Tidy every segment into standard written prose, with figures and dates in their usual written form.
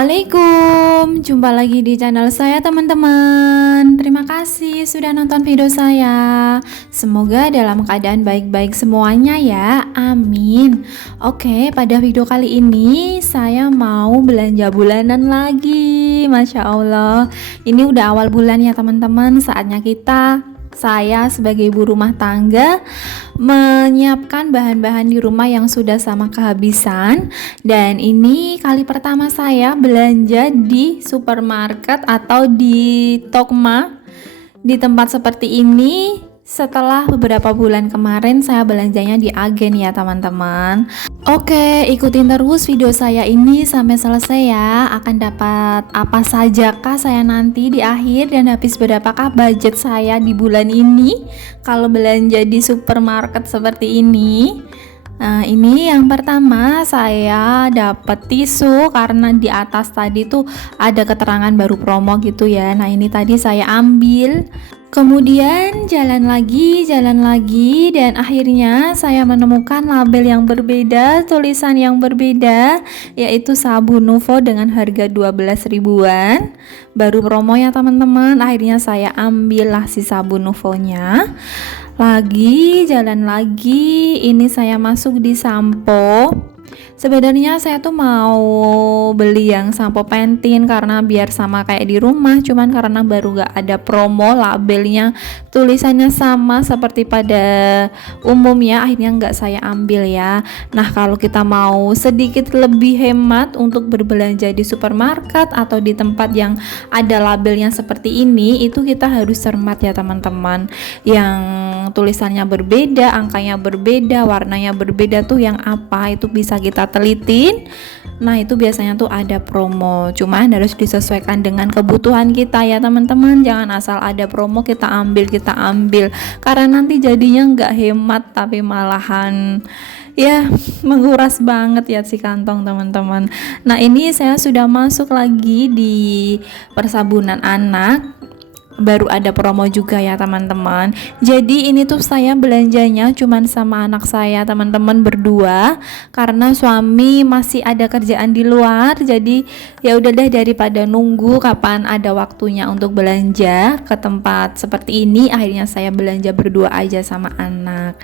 Assalamualaikum, jumpa lagi di channel saya teman-teman. Terima kasih sudah nonton video saya. Semoga dalam keadaan baik-baik semuanya ya, amin. Oke, pada video kali ini saya mau belanja bulanan lagi. Masya Allah, ini udah awal bulan ya teman-teman. Saatnya saya sebagai ibu rumah tangga menyiapkan bahan-bahan di rumah yang sudah sama kehabisan. Dan ini kali pertama saya belanja di supermarket atau di Tokma, di tempat seperti ini. Setelah beberapa bulan kemarin saya belanjanya di agen ya teman-teman. Oke, ikutin terus video saya ini sampai selesai ya. Akan dapat apa saja kah saya nanti di akhir, dan habis berapakah budget saya di bulan ini kalau belanja di supermarket seperti ini. Nah, ini yang pertama saya dapat tisu karena di atas tadi tuh ada keterangan baru promo gitu ya. Nah, ini tadi saya ambil. Kemudian jalan lagi, dan akhirnya saya menemukan label yang berbeda, tulisan yang berbeda, yaitu sabun Nuvo dengan harga 12 ribuan. Baru promo ya teman-teman. Akhirnya saya ambillah si sabun Nuvonya. Jalan lagi, ini saya masuk di sampo. Sebenarnya saya tuh mau beli yang sampo Pantene karena biar sama kayak di rumah, cuman karena baru gak ada promo, labelnya tulisannya sama seperti pada umumnya, akhirnya nggak saya ambil ya. Nah, kalau kita mau sedikit lebih hemat untuk berbelanja di supermarket atau di tempat yang ada labelnya seperti ini, itu kita harus cermat ya teman-teman. Yang tulisannya berbeda, angkanya berbeda, warnanya berbeda tuh yang apa, itu bisa kita telitin. Nah, itu biasanya tuh ada promo, cuman harus disesuaikan dengan kebutuhan kita ya teman-teman. Jangan asal ada promo kita ambil, karena nanti jadinya nggak hemat tapi malahan ya menguras banget ya si kantong teman-teman. Nah, ini saya sudah masuk lagi di persabunan anak, baru ada promo juga ya teman-teman. Jadi ini tuh saya belanjanya cuman sama anak saya teman-teman berdua, karena suami masih ada kerjaan di luar. Jadi ya udah deh, daripada nunggu kapan ada waktunya untuk belanja ke tempat seperti ini, akhirnya saya belanja berdua aja sama anak.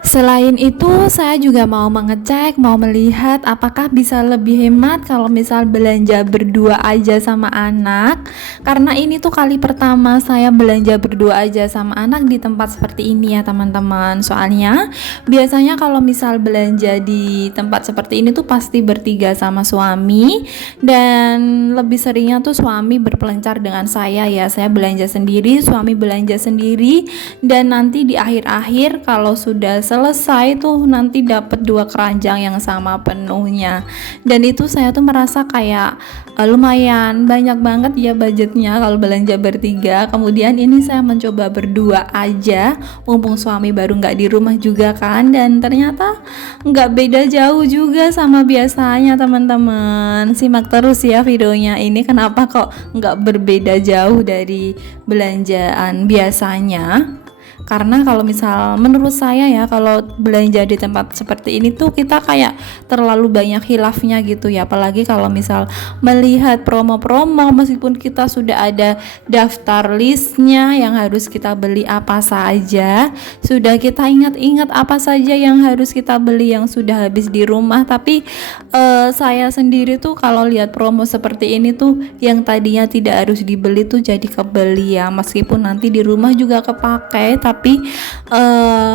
Selain itu, saya juga mau mengecek, mau melihat apakah bisa lebih hemat kalau misal belanja berdua aja sama anak. Karena ini tuh kali pertama saya belanja berdua aja sama anak di tempat seperti ini ya teman-teman. Soalnya biasanya kalau misal belanja di tempat seperti ini tuh pasti bertiga sama suami, dan lebih seringnya tuh suami berpelencar dengan saya ya. Saya belanja sendiri, suami belanja sendiri, dan nanti di akhir-akhir kalau sudah selesai tuh nanti dapat 2 keranjang yang sama penuhnya. Dan itu saya tuh merasa kayak lumayan banyak banget ya budgetnya kalau belanja bertiga. Kemudian ini saya mencoba berdua aja, mumpung suami baru nggak di rumah juga kan, dan ternyata nggak beda jauh juga sama biasanya teman-teman. Simak terus ya videonya ini, kenapa kok nggak berbeda jauh dari belanjaan biasanya. Karena kalau misal menurut saya ya, kalau belanja di tempat seperti ini tuh kita kayak terlalu banyak khilafnya gitu ya. Apalagi kalau misal melihat promo-promo, meskipun kita sudah ada daftar listnya yang harus kita beli apa saja, sudah kita ingat-ingat apa saja yang harus kita beli yang sudah habis di rumah, tapi saya sendiri tuh kalau lihat promo seperti ini tuh yang tadinya tidak harus dibeli tuh jadi kebeli ya. Meskipun nanti di rumah juga kepake, tapi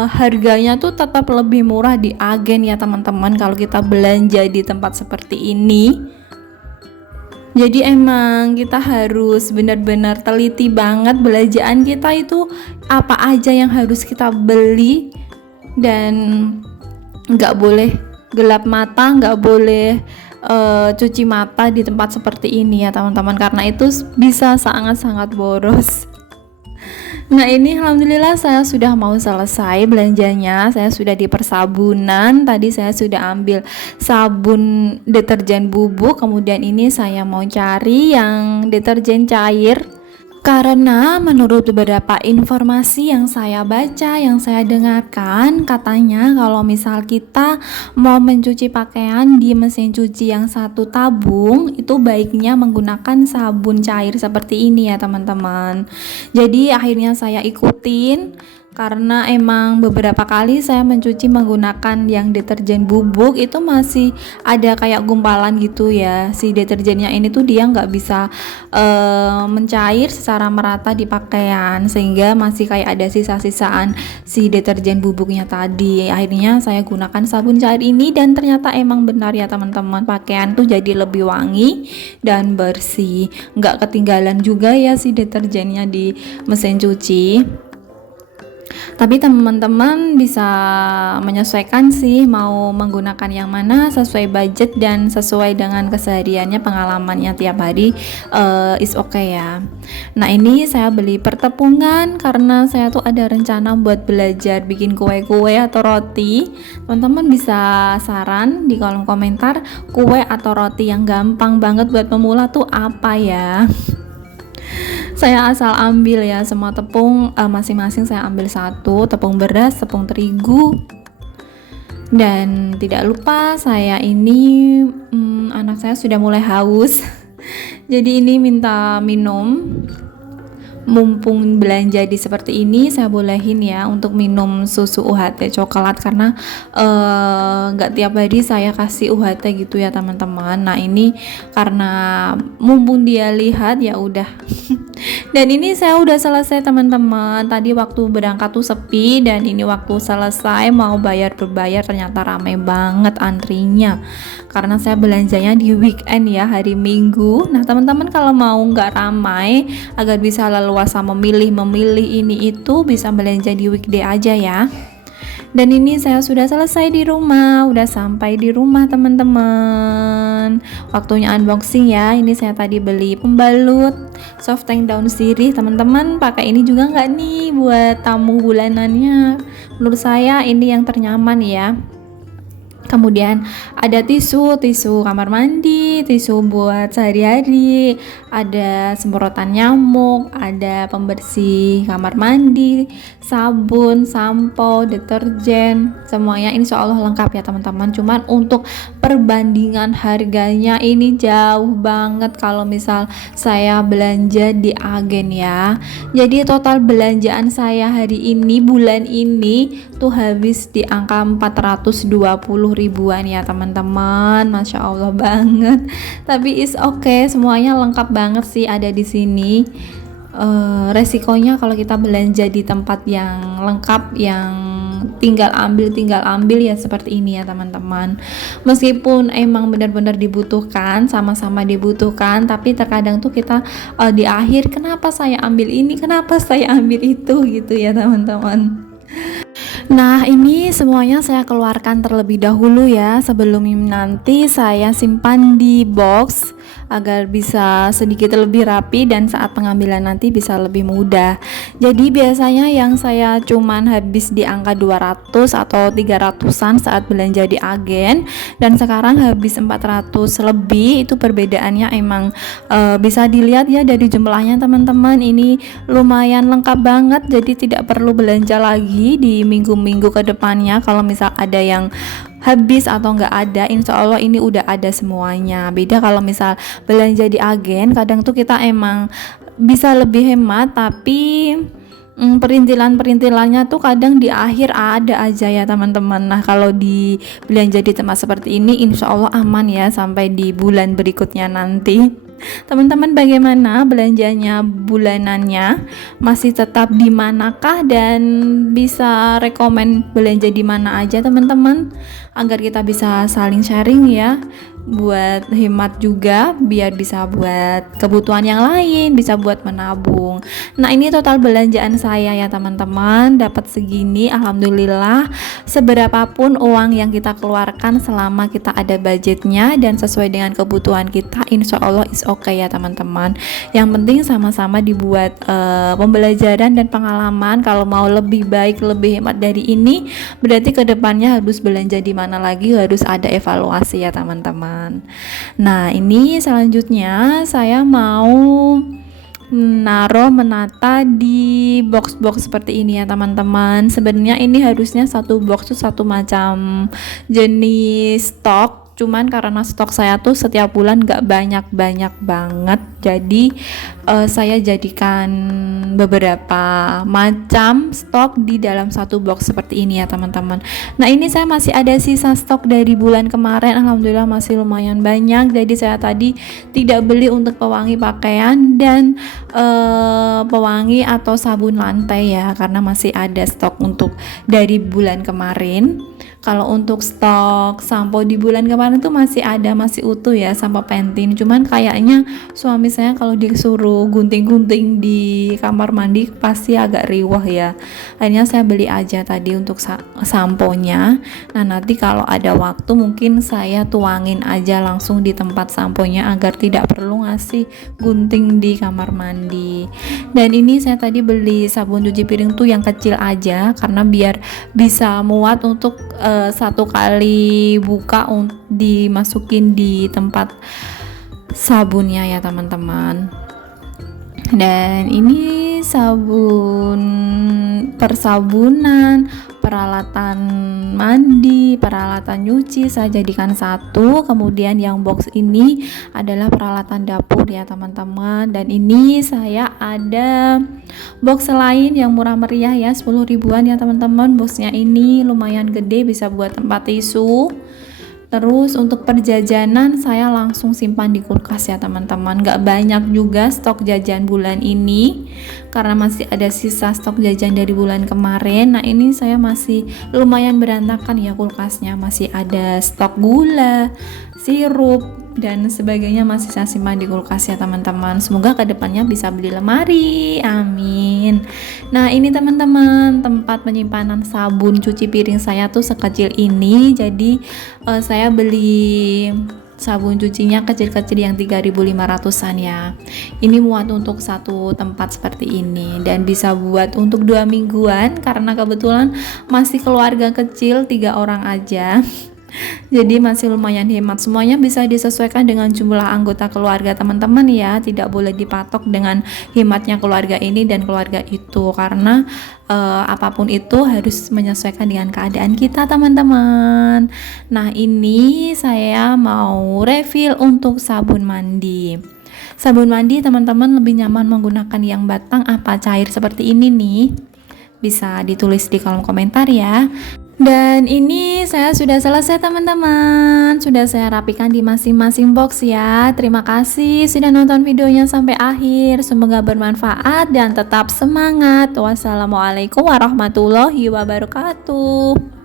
harganya tuh tetap lebih murah di agen ya teman-teman kalau kita belanja di tempat seperti ini. Jadi emang kita harus benar-benar teliti banget belanjaan kita itu apa aja yang harus kita beli, dan nggak boleh gelap mata, nggak boleh cuci mata di tempat seperti ini ya teman-teman, karena itu bisa sangat-sangat boros. Nah, ini alhamdulillah saya sudah mau selesai belanjanya. Saya sudah di persabunan. Tadi saya sudah ambil sabun deterjen bubuk. Kemudian ini saya mau cari yang deterjen cair. Karena menurut beberapa informasi yang saya baca, yang saya dengarkan, katanya kalau misal kita mau mencuci pakaian di mesin cuci yang satu tabung, itu baiknya menggunakan sabun cair seperti ini ya teman-teman. Jadi akhirnya saya ikutin, karena emang beberapa kali saya mencuci menggunakan yang deterjen bubuk itu masih ada kayak gumpalan gitu ya. Si deterjennya ini tuh dia nggak bisa mencair secara merata di pakaian, sehingga masih kayak ada sisa-sisaan si deterjen bubuknya tadi. Akhirnya saya gunakan sabun cair ini dan ternyata emang benar ya teman-teman, pakaian tuh jadi lebih wangi dan bersih, nggak ketinggalan juga ya si deterjennya di mesin cuci. Tapi teman-teman bisa menyesuaikan sih mau menggunakan yang mana sesuai budget dan sesuai dengan kesehariannya, pengalamannya tiap hari, is okay ya. Nah ini saya beli pertepungan karena saya tuh ada rencana buat belajar bikin kue-kue atau roti. Teman-teman bisa saran di kolom komentar, kue atau roti yang gampang banget buat pemula tuh apa ya. Saya asal ambil ya semua tepung, masing-masing saya ambil satu, tepung beras, tepung terigu, dan tidak lupa saya ini anak saya sudah mulai haus jadi ini minta minum. Mumpung belanja di seperti ini, saya bolehin ya untuk minum susu UHT coklat, karena nggak tiap hari saya kasih UHT gitu ya teman-teman. Nah ini karena mumpung dia lihat ya udah. Dan ini saya udah selesai teman-teman. Tadi waktu berangkat tuh sepi, dan ini waktu selesai mau berbayar ternyata ramai banget antrinya, karena saya belanjanya di weekend ya, hari Minggu. Nah teman-teman kalau mau nggak ramai agar bisa leluasa memilih ini itu, bisa belanja di weekday aja ya. Dan ini saya sudah selesai di rumah, udah sampai di rumah teman-teman. Waktunya unboxing ya. Ini saya tadi beli pembalut Softtank daun sirih. Teman-teman pakai ini juga nggak nih buat tamu bulanannya? Menurut saya ini yang ternyaman ya. Kemudian ada tisu kamar mandi, tisu buat sehari-hari, ada semprotan nyamuk, ada pembersih kamar mandi, sabun, sampo, deterjen, semuanya insya Allah lengkap ya teman-teman. Cuman untuk perbandingan harganya ini jauh banget kalau misal saya belanja di agen ya. Jadi total belanjaan saya hari ini, bulan ini tuh habis di angka 420 ribuan ya teman-teman. Masya Allah banget. Tapi is okay, semuanya lengkap banget sih ada di sini. Resikonya kalau kita belanja di tempat yang lengkap, yang tinggal ambil ya seperti ini ya teman-teman. Meskipun emang benar-benar dibutuhkan, sama-sama dibutuhkan, tapi terkadang tuh kita di akhir, kenapa saya ambil ini, kenapa saya ambil itu gitu ya teman-teman. Nah ini semuanya saya keluarkan terlebih dahulu ya, sebelum nanti saya simpan di box agar bisa sedikit lebih rapi dan saat pengambilan nanti bisa lebih mudah. Jadi biasanya yang saya cuman habis di angka 200 atau 300-an saat belanja di agen, dan sekarang habis 400 lebih. Itu perbedaannya emang bisa dilihat ya dari jumlahnya teman-teman. Ini lumayan lengkap banget, jadi tidak perlu belanja lagi di minggu-minggu ke depannya. Kalau misal ada yang habis atau nggak ada, insya Allah ini udah ada semuanya. Beda kalau misal belanja di agen, kadang tuh kita emang bisa lebih hemat, tapi perintilannya tuh kadang di akhir ada aja ya teman-teman. Nah kalau di belanja di tempat seperti ini insya Allah aman ya sampai di bulan berikutnya nanti. Teman-teman bagaimana belanjanya bulanannya? Masih tetap di manakah, dan bisa rekomen belanja di mana aja teman-teman, agar kita bisa saling sharing ya, buat hemat juga, biar bisa buat kebutuhan yang lain, bisa buat menabung. Nah ini total belanjaan saya ya teman-teman, dapat segini alhamdulillah. Seberapapun uang yang kita keluarkan selama kita ada budgetnya dan sesuai dengan kebutuhan kita, insya Allah is okay ya teman-teman. Yang penting sama-sama dibuat pembelajaran dan pengalaman. Kalau mau lebih baik, lebih hemat dari ini, berarti kedepannya harus belanja di mana lagi, harus ada evaluasi ya teman-teman. Nah ini selanjutnya saya mau menata di box-box seperti ini ya teman-teman. Sebenarnya ini harusnya satu box tuh satu macam jenis stok, cuman karena stok saya tuh setiap bulan gak banyak-banyak banget, jadi saya jadikan beberapa macam stok di dalam satu box seperti ini ya teman-teman. Nah ini saya masih ada sisa stok dari bulan kemarin, alhamdulillah masih lumayan banyak. Jadi saya tadi tidak beli untuk pewangi pakaian dan pewangi atau sabun lantai ya, karena masih ada stok untuk dari bulan kemarin. Kalau untuk stok sampo di bulan kemarin tuh masih ada, masih utuh ya, sampo Pantene. Cuman kayaknya suami saya kalau disuruh gunting-gunting di kamar mandi pasti agak riwah ya. Akhirnya saya beli aja tadi untuk samponya. Nah nanti kalau ada waktu mungkin saya tuangin aja langsung di tempat samponya agar tidak perlu ngasih gunting di kamar mandi. Dan ini saya tadi beli sabun cuci piring tuh yang kecil aja, karena biar bisa muat untuk satu kali buka dimasukin di tempat sabunnya ya teman-teman. Dan ini sabun persabunan, peralatan mandi, peralatan nyuci saya jadikan satu. Kemudian yang box ini adalah peralatan dapur ya teman-teman. Dan ini saya ada box lain yang murah meriah ya, 10 ribuan ya teman-teman. Boxnya ini lumayan gede, bisa buat tempat tisu. Terus untuk perjajanan saya langsung simpan di kulkas ya teman-teman. Gak banyak juga stok jajan bulan ini, karena masih ada sisa stok jajan dari bulan kemarin. Nah ini saya masih lumayan berantakan ya kulkasnya. Masih ada stok gula, sirup, dan sebagainya masih saya simpan di kulkas ya teman-teman. Semoga kedepannya bisa beli lemari, amin. Nah ini teman-teman, tempat penyimpanan sabun cuci piring saya tuh sekecil ini. Jadi saya beli sabun cucinya kecil-kecil yang 3.500an ya. Ini muat untuk satu tempat seperti ini dan bisa buat untuk 2 mingguan, karena kebetulan masih keluarga kecil 3 orang aja. Jadi masih lumayan hemat. Semuanya bisa disesuaikan dengan jumlah anggota keluarga teman-teman ya. Tidak boleh dipatok dengan hematnya keluarga ini dan keluarga itu, karena apapun itu harus menyesuaikan dengan keadaan kita teman-teman. Nah ini saya mau refill untuk sabun mandi. Sabun mandi teman-teman lebih nyaman menggunakan yang batang apa cair seperti ini nih? Bisa ditulis di kolom komentar ya. Dan ini saya sudah selesai teman-teman, sudah saya rapikan di masing-masing box ya. Terima kasih sudah nonton videonya sampai akhir, semoga bermanfaat dan tetap semangat. Wassalamualaikum warahmatullahi wabarakatuh.